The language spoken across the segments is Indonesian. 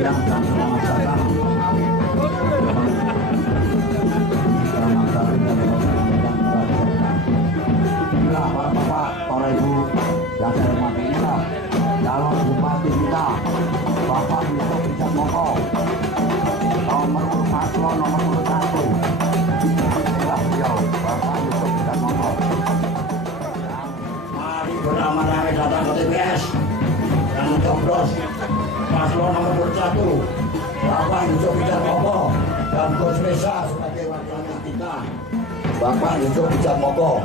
siang dan selamat datang. Selamat datang dan inilah para bapak, para ibu yang saya hormati, inilah calon bupati kita, Bapak Yusuf Wijatmoko, nomor paslon nomor urut 1. Inilah beliau, Bapak Yusuf Wijatmoko. Mari beramai-ramai datang ke TPS dan mencoblos paslon nomor urut 1, Bapak Yusuf Wijatmoko, dan Gus Reza sebagai wakil kita, Bapak Yusuf Wijatmoko.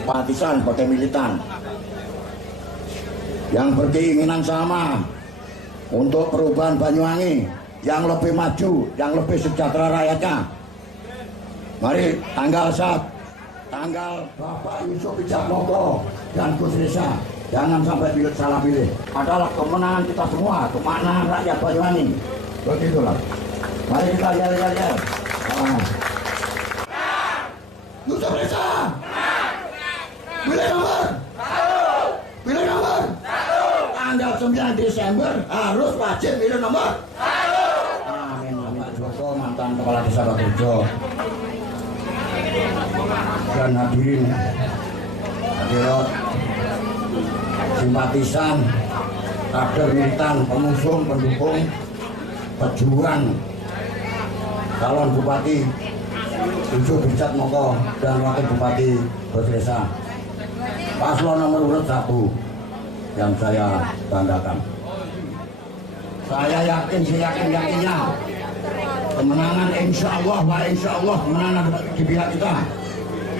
Partisan sebagai militan yang berkeinginan sama untuk perubahan Banyuwangi yang lebih maju, yang lebih sejahtera rakyatnya. Mari tanggal Bapak Yusuf Wijatmoko dan Gus Reza, jangan sampai salah pilih. Adalah kemenangan kita semua, kemenangan rakyat Banyuwangi. Begitulah. Mari kita lihat. Yusuf Reza. Pilih nomor 1. Pilih nomor 1. Tanggal 9 Desember harus wajib pilih nomor 1. Amin. Pak Joko, mantan kepala desa Baturjo, dan hadirin hadirat, simpatisan, kader militan, pengusung, pendukung, pejuang calon Bupati Yusuf Wijatmoko dan Wakil Bupati Gus Reza. Paslon nomor urut 1 yang saya banggakan. Saya yakinnya kemenangan insya Allah kemenangan di pihak kita.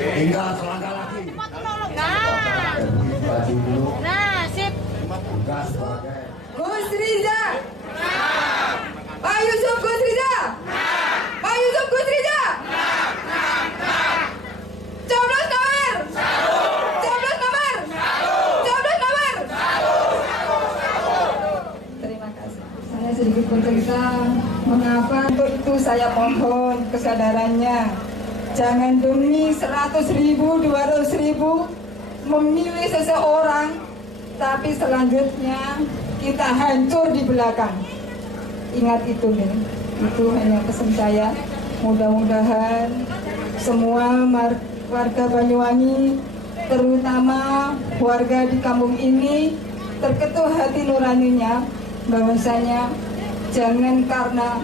Tinggal selangkah lagi. Nah, sip. Gus Reza. Pak Yusuf Gus Reza. Pak Yusuf Gus Reza. Coblos nomor 1. Coblos nomor 1. Coblos nomor 1. Terima kasih. Saya sedikit bercerita mengapa untuk itu saya mohon kesadarannya. Jangan demi 100.000, 200.000 memilih seseorang, tapi selanjutnya kita hancur di belakang. Ingat itu nih, itu hanya pesan saya. Mudah-mudahan semua warga Banyuwangi, terutama warga di kampung ini, terketuk hati nuraninya bahwasanya jangan karena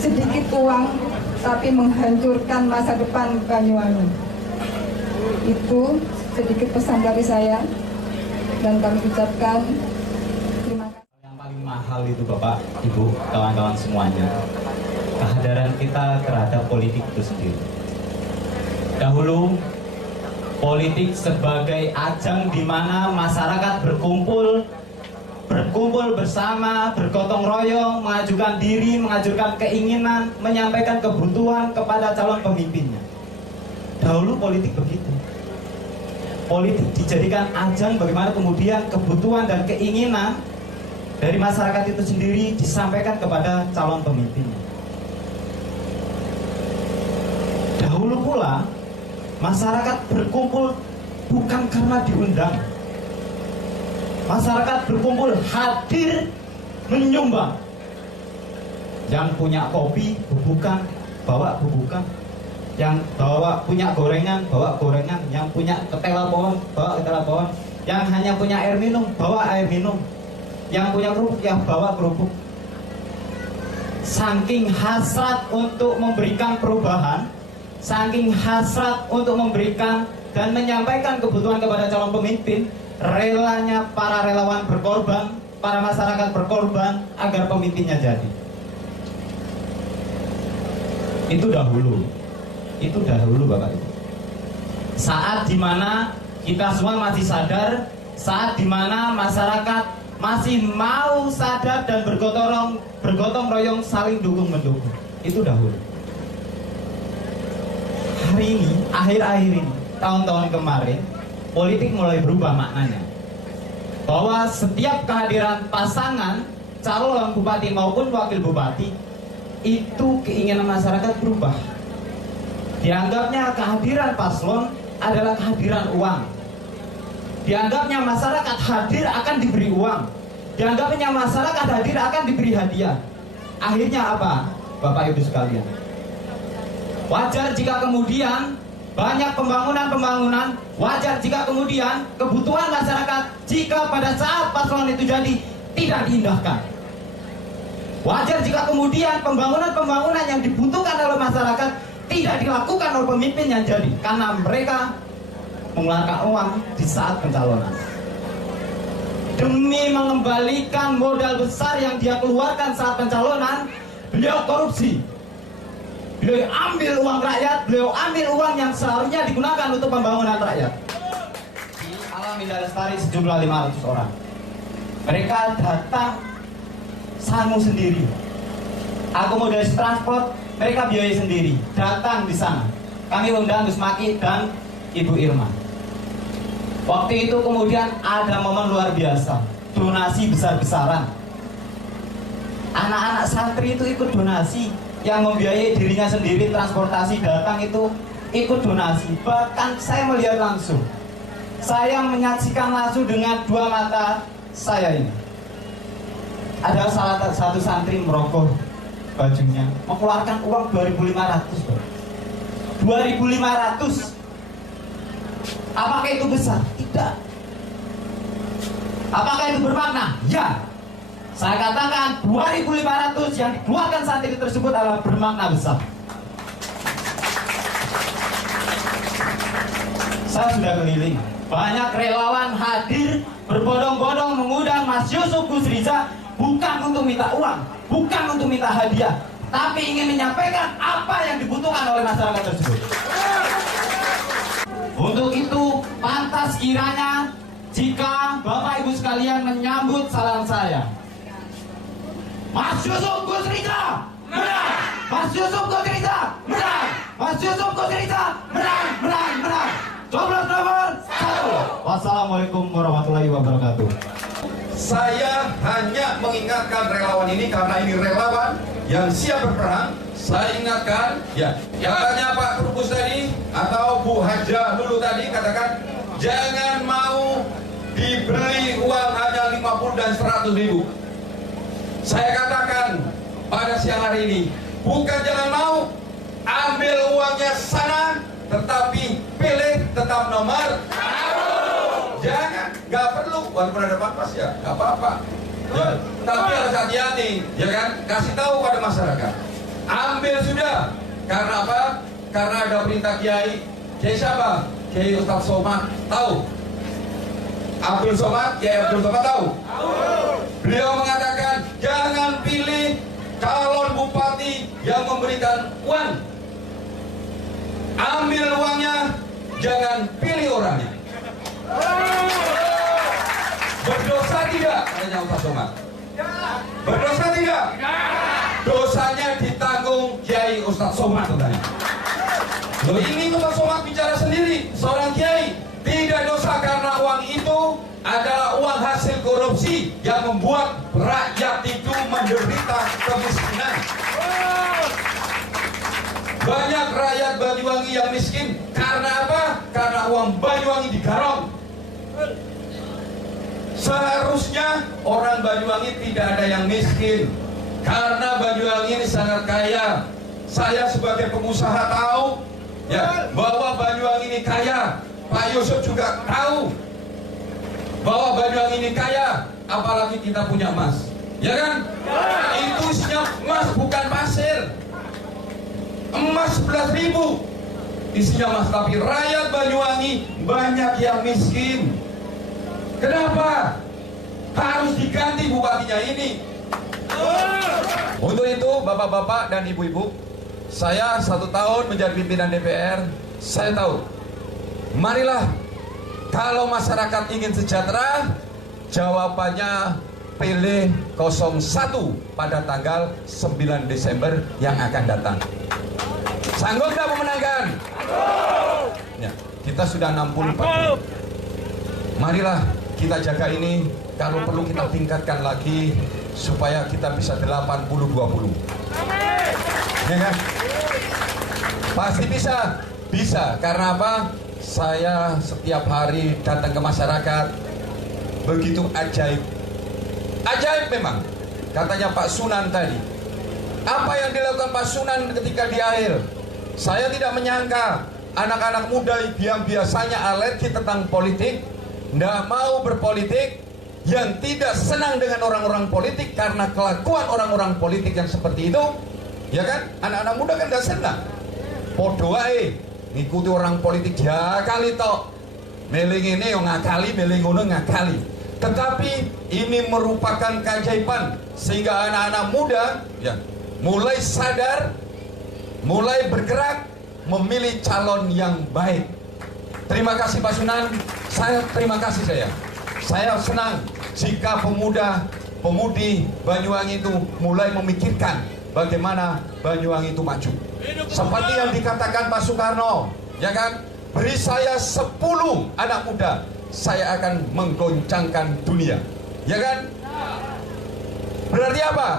sedikit uang tapi menghancurkan masa depan Banyuwangi. Itu sedikit pesan dari saya dan kami ucapkan terima kasih. Yang paling mahal itu Bapak, Ibu, kawan-kawan semuanya, kehadiran kita terhadap politik itu sendiri. Dahulu politik sebagai ajang di mana masyarakat berkumpul bersama, bergotong royong, mengajukan diri, mengajukan keinginan, menyampaikan kebutuhan kepada calon pemimpinnya. Dahulu politik begitu. Politik dijadikan ajang bagaimana kemudian kebutuhan dan keinginan dari masyarakat itu sendiri disampaikan kepada calon pemimpinnya. Dahulu pula masyarakat berkumpul bukan karena diundang. Masyarakat berkumpul hadir menyumbang. Yang punya kopi, bubukan, bawa bubukan. Yang punya gorengan, bawa gorengan. Yang punya ketela pohon, bawa ketela pohon. Yang hanya punya air minum, bawa air minum. Yang punya kerupuk, ya bawa kerupuk. Saking hasrat untuk memberikan perubahan, saking hasrat untuk memberikan dan menyampaikan kebutuhan kepada calon pemimpin, relanya para relawan berkorban, para masyarakat berkorban agar pemimpinnya jadi. Itu dahulu Bapak Ibu. Saat dimana kita semua masih sadar, saat dimana masyarakat masih mau sadar dan bergotong royong saling dukung mendukung. Itu dahulu. Hari ini, akhir-akhir ini, tahun-tahun kemarin, politik mulai berubah maknanya. Bahwa setiap kehadiran pasangan calon bupati maupun wakil bupati itu keinginan masyarakat berubah. Dianggapnya kehadiran paslon adalah kehadiran uang. Dianggapnya masyarakat hadir akan diberi uang. Dianggapnya masyarakat hadir akan diberi hadiah. Akhirnya apa, Bapak Ibu sekalian? Wajar jika kemudian banyak pembangunan, wajar jika kemudian kebutuhan masyarakat jika pada saat paslon itu jadi tidak diindahkan. Wajar jika kemudian pembangunan yang dibutuhkan oleh masyarakat tidak dilakukan oleh pemimpin yang jadi, karena mereka mengeluarkan uang di saat pencalonan. Demi mengembalikan modal besar yang dia keluarkan saat pencalonan, beliau korupsi. Beliau ambil uang rakyat, beliau ambil uang yang seharusnya digunakan untuk pembangunan rakyat. Di Alam Indah Lestari sejumlah 500 orang. Mereka datang sangu sendiri. Akomodasi transport mereka biayai sendiri. Datang di sana. Kami undang Gus Maki dan Ibu Irma. Waktu itu kemudian ada momen luar biasa, donasi besar-besaran. Anak-anak santri itu ikut donasi, yang membiayai dirinya sendiri transportasi datang itu ikut donasi. Bahkan saya melihat langsung, saya menyaksikan langsung dengan dua mata saya ini. Ada salah satu santri merokok bajunya, mengeluarkan uang 2.500. 2.500. Apakah itu besar? Tidak. Apakah itu bermakna? Ya. Saya katakan 2.500 yang dikeluarkan santri tersebut adalah bermakna besar. Saya sudah keliling, banyak relawan hadir berbondong-bondong mengundang Mas Yusuf Gus Riza, bukan untuk minta uang, bukan untuk minta hadiah, tapi ingin menyampaikan apa yang dibutuhkan oleh masyarakat tersebut. Untuk itu, pantas kiranya jika Bapak Ibu sekalian menyambut salam saya. Mas Yusuf Gus Riza menang! Mas Yusuf Gus Riza menang! Mas Yusuf Gus Riza menang! Menang! Menang! Coblos nomor 1. Wassalamualaikum warahmatullahi wabarakatuh. Saya hanya mengingatkan relawan ini karena ini relawan yang siap berperang. Saya ingatkan, ya, katanya Pak Trubus tadi atau Bu Haja dulu tadi katakan jangan mau dibeli uang hanya 50 dan 100 ribu. Saya katakan pada siang hari ini, bukan jangan mau ambil uangnya sana, tetapi pilih tetap nomor. Jangan, nggak perlu, walaupun ada pas ya, nggak apa-apa. Ya, tapi harus hati-hati, ya kan? Kasih tahu pada masyarakat. Ambil sudah, karena apa? Karena ada perintah Kiai. Kiai siapa? Kiai Ustaz Somad, tahu? Abdul Somad, Kiai Abdul Somad tahu? Beliau mengatakan jangan pilih calon bupati yang memberikan uang. Ambil uangnya, jangan pilih orangnya. Berdosa tidak? Katanya Ustaz Somad. Berdosa tidak? Dosanya ditanggung Kiai Ustaz Somad tadi. Loh, ini Ustaz Somad bicara sendiri, seorang kiai. Tidak dosa karena uang itu adalah uang hasil korupsi yang membuat rakyat itu menderita kemiskinan. Banyak rakyat Banyuwangi yang miskin karena apa? Karena uang Banyuwangi digarong. Seharusnya orang Banyuwangi tidak ada yang miskin, karena Banyuwangi ini sangat kaya. Saya sebagai pengusaha tahu ya bahwa Banyuwangi ini kaya. Pak Yusuf juga tahu bahwa Banyuwangi ini kaya, apalagi kita punya emas, ya kan? Itu isinya emas, bukan pasir. Emas 11.000 isinya emas, tapi rakyat Banyuwangi banyak yang miskin. Kenapa? Harus diganti bupatinya ini. Untuk itu bapak-bapak dan ibu-ibu, saya 1 tahun menjadi pimpinan DPR, saya tahu. Marilah, kalau masyarakat ingin sejahtera, jawabannya pilih 01 pada tanggal 9 Desember yang akan datang. Sanggup nggak memenangkan? Ya, kita sudah 64. Marilah kita jaga ini, kalau perlu kita tingkatkan lagi supaya kita bisa 80-20. Ya kan? Pasti bisa. Bisa, karena apa? Saya setiap hari datang ke masyarakat, begitu ajaib. Ajaib memang, katanya Pak Sunan tadi. Apa yang dilakukan Pak Sunan ketika di akhir? Saya tidak menyangka anak-anak muda yang biasanya alergi tentang politik, tidak mau berpolitik, yang tidak senang dengan orang-orang politik karena kelakuan orang-orang politik yang seperti itu, ya kan? Anak-anak muda kan tidak senang. Podo ae ngikuti orang politik ya kali tok. Meling ini yang ngakali, meling ngono ngakali. Tetapi ini merupakan keajaiban sehingga anak-anak muda ya mulai sadar, mulai bergerak memilih calon yang baik. Terima kasih Pak Sunan. Terima kasih saya senang jika pemudi Banyuwangi itu mulai memikirkan bagaimana Banyuwangi itu maju. Seperti yang dikatakan Pak Soekarno, ya kan? Beri saya 10 anak muda, saya akan menggoncangkan dunia. Ya kan? Berarti apa?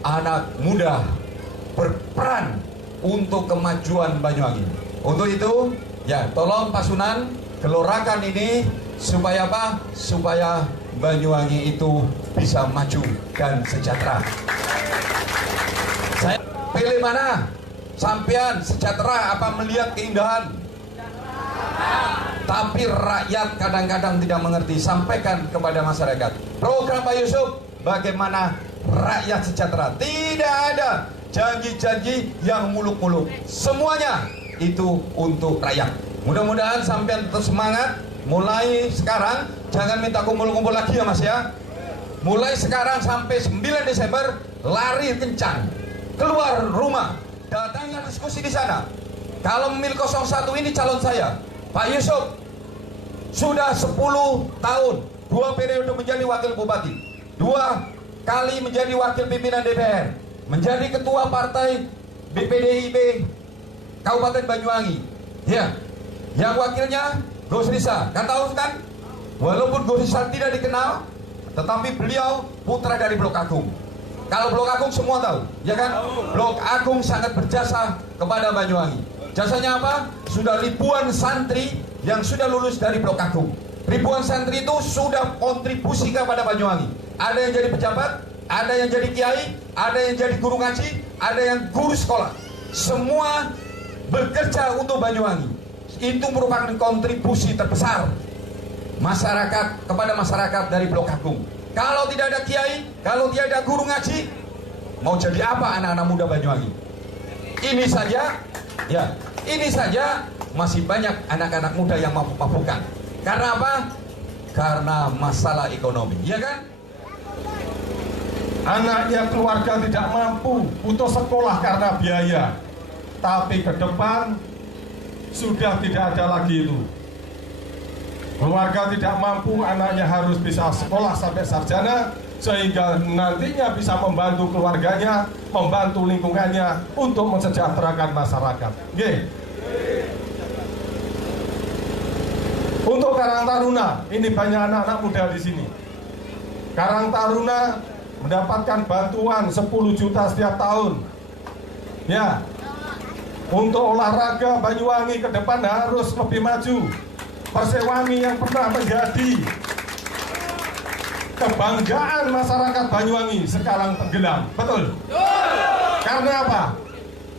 Anak muda berperan untuk kemajuan Banyuwangi. Untuk itu, ya tolong Pak Sunan gelorakan ini supaya apa? Supaya Banyuwangi itu bisa maju dan sejahtera. Saya pilih mana? Sampean sejahtera apa melihat keindahan? Tapi rakyat kadang-kadang tidak mengerti. Sampaikan kepada masyarakat. Program Pak Yusuf, bagaimana rakyat sejahtera. Tidak ada janji-janji yang muluk-muluk. Semuanya itu untuk rakyat. Mudah-mudahan sampean tetap semangat. Mulai sekarang jangan minta kumpul-kumpul lagi ya Mas ya. Mulai sekarang sampai 9 Desember lari kencang. Keluar rumah, datangnya diskusi di sana. Kalau memilih 01 ini calon saya, Pak Yusuf, sudah 10 tahun, 2 periode menjadi wakil bupati, 2 kali menjadi wakil pimpinan DPR, menjadi ketua partai BPDIP Kabupaten Banyuwangi. Ya, yang wakilnya Gus Risa. Kan tahu kan? Walaupun Gus Risa tidak dikenal, tetapi beliau putra dari Blok Agung. Kalau Blok Agung semua tahu, ya kan? Blok Agung sangat berjasa kepada Banyuwangi. Jasanya apa? Sudah ribuan santri yang sudah lulus dari Blok Agung. Ribuan santri itu sudah kontribusi kepada Banyuwangi. Ada yang jadi pejabat, ada yang jadi kiai, ada yang jadi guru ngaji, ada yang guru sekolah. Semua bekerja untuk Banyuwangi. Itu merupakan kontribusi terbesar masyarakat kepada masyarakat dari Blok Agung. Kalau tidak ada kiai, kalau tidak ada guru ngaji, mau jadi apa anak-anak muda Banyuwangi? Ini saja, ya, ini saja masih banyak anak-anak muda yang mabuk-mabukan. Karena apa? Karena masalah ekonomi, ya kan? Anaknya keluarga tidak mampu, butuh sekolah karena biaya. Tapi ke depan sudah tidak ada lagi itu. Keluarga tidak mampu, anaknya harus bisa sekolah sampai sarjana, sehingga nantinya bisa membantu keluarganya, membantu lingkungannya untuk mensejahterakan masyarakat. Oke. Untuk Karang Taruna, ini banyak anak-anak muda di sini. Karang Taruna mendapatkan bantuan 10 juta setiap tahun. Ya. Untuk olahraga Banyuwangi ke depan harus lebih maju. Persewangi yang pernah menjadi kebanggaan masyarakat Banyuwangi sekarang tenggelam. Betul? Karena apa?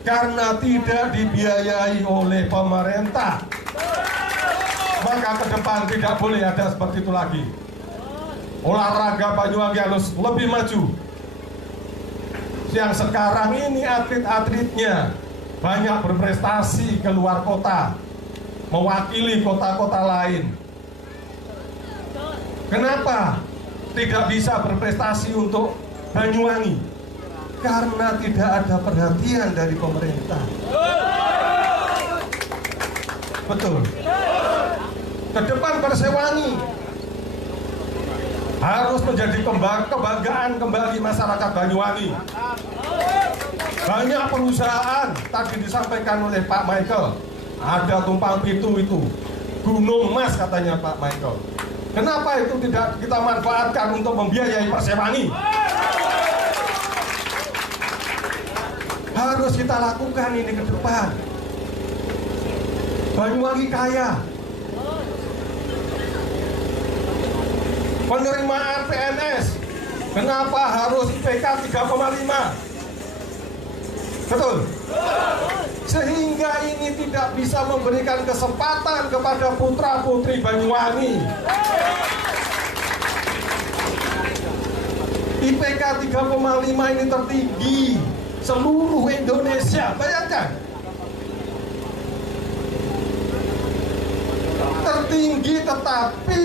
Karena tidak dibiayai oleh pemerintah. Maka ke depan tidak boleh ada seperti itu lagi. Olahraga Banyuwangi harus lebih maju. Yang sekarang ini atlet-atletnya banyak berprestasi ke luar kota, mewakili kota-kota lain. Kenapa tidak bisa berprestasi untuk Banyuwangi? Karena tidak ada perhatian dari pemerintah. Betul. Ke depan Persewangi harus menjadi kebanggaan kembali masyarakat Banyuwangi. Banyak perusahaan, tadi disampaikan oleh Pak Michael, ada tumpang pitu itu, gunung emas katanya Pak Michael. Kenapa itu tidak kita manfaatkan untuk membiayai Persewangi? Harus kita lakukan ini ke depan. Banyuwangi kaya. Penerimaan PNS Kenapa harus IPK 3,5? Betul? Sehingga ini tidak bisa memberikan kesempatan kepada putra-putri Banyuwangi. IPK 3,5 ini tertinggi seluruh Indonesia. Bayangkan. Tertinggi tetapi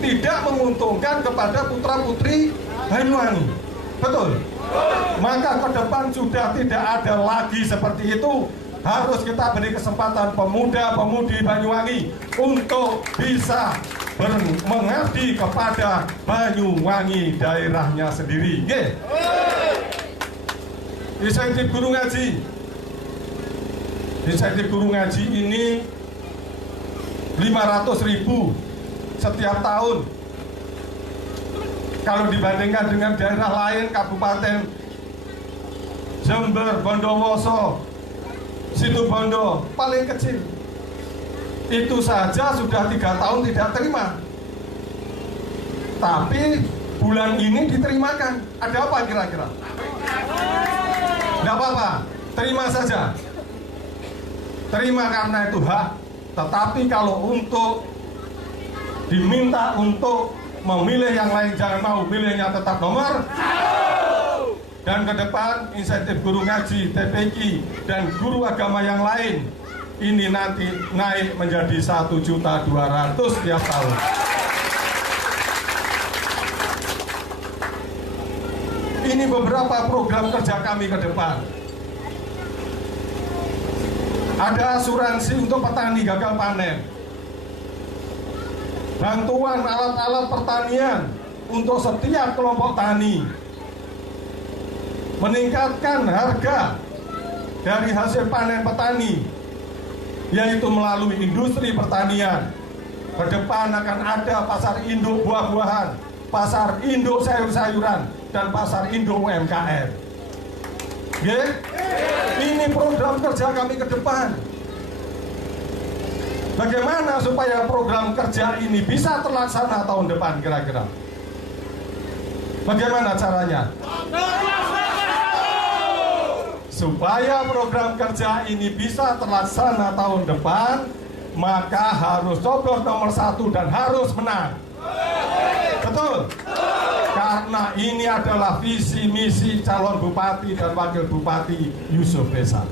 tidak menguntungkan kepada putra-putri Banyuwangi. Betul? Maka ke depan sudah tidak ada lagi seperti itu. Harus kita beri kesempatan pemuda-pemudi Banyuwangi untuk bisa mengabdi kepada Banyuwangi daerahnya sendiri. Nggih. Insentif guru ngaji. Insentif guru ngaji ini 500.000 setiap tahun. Kalau dibandingkan dengan daerah lain, Kabupaten Jember, Bondowoso, Situbondo, paling kecil. Itu saja sudah 3 tahun tidak terima. Tapi bulan ini diterimakan. Ada apa kira-kira? Tidak apa-apa, terima saja. Terima karena itu hak. Tetapi kalau untuk diminta untuk memilih yang lain, jangan mau, pilihnya tetap nomor. Dan ke depan insentif guru ngaji, TPQ dan guru agama yang lain ini nanti naik menjadi 1.200.000 setiap tahun. Ini beberapa program kerja kami ke depan. Ada asuransi untuk petani gagal panen, bantuan alat-alat pertanian untuk setiap kelompok tani, meningkatkan harga dari hasil panen petani, yaitu melalui industri pertanian. Ke depan akan ada pasar induk buah-buahan, pasar induk sayur-sayuran, dan pasar induk UMKM. Ini program kerja kami ke depan. Bagaimana supaya program kerja ini bisa terlaksana tahun depan kira-kira? Bagaimana caranya? Supaya program kerja ini bisa terlaksana tahun depan, maka harus coblos nomor 1 dan harus menang. Betul? Karena ini adalah visi misi calon bupati dan wakil bupati Yusuf Besa.